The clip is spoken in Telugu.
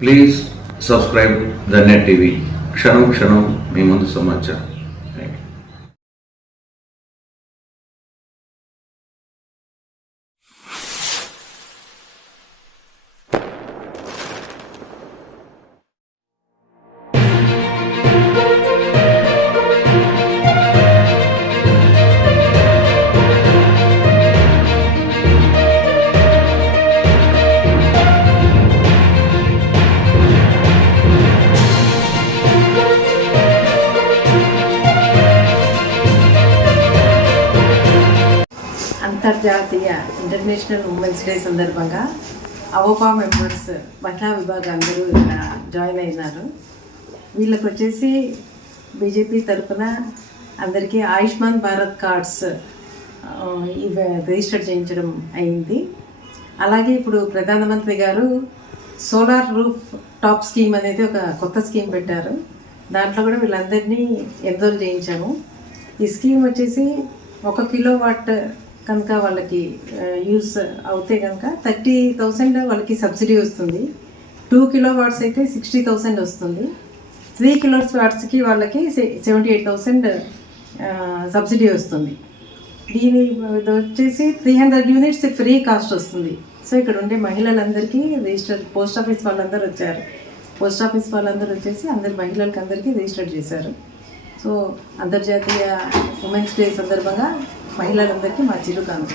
Please subscribe the net TV. క్షణం క్షణం మీ ముందు సమాచారం. అంతర్జాతీయ ఇంటర్నేషనల్ ఉమెన్స్ డే సందర్భంగా అవోపా మెంబర్స్ మహిళా విభాగం అందరూ ఇక్కడ జాయిన్ అయినారు. వీళ్ళకి వచ్చేసి బీజేపీ తరఫున అందరికీ ఆయుష్మాన్ భారత్ కార్డ్స్ ఇవి రిజిస్టర్ చేయించడం అయింది. అలాగే ఇప్పుడు ప్రధానమంత్రి గారు సోలార్ రూఫ్ టాప్ స్కీమ్ అనేది ఒక కొత్త స్కీమ్ పెట్టారు. దాంట్లో కూడా వీళ్ళందరినీ ఎన్రోల్ చేయించాము. ఈ స్కీమ్ వచ్చేసి 1 కిలోవాట్ కనుక వాళ్ళకి యూస్ అవుతే కనుక 30,000 వాళ్ళకి సబ్సిడీ వస్తుంది. 2 కిలోవాట్స్ అయితే 60,000 వస్తుంది. 3 కిలోవాట్స్కి వాళ్ళకి 78,000 సబ్సిడీ వస్తుంది. దీని వచ్చేసి 300 యూనిట్స్ ఫ్రీ కాస్ట్ వస్తుంది. సో ఇక్కడ ఉండే మహిళలందరికీ రిజిస్టర్ పోస్ట్ ఆఫీస్ వాళ్ళందరూ వచ్చారు. పోస్ట్ ఆఫీస్ వాళ్ళందరూ వచ్చేసి మహిళలకి అందరికీ రిజిస్టర్ చేశారు. సో అంతర్జాతీయ ఉమెన్స్ డే సందర్భంగా మహిళలందరికీ మా చిరు కానుక.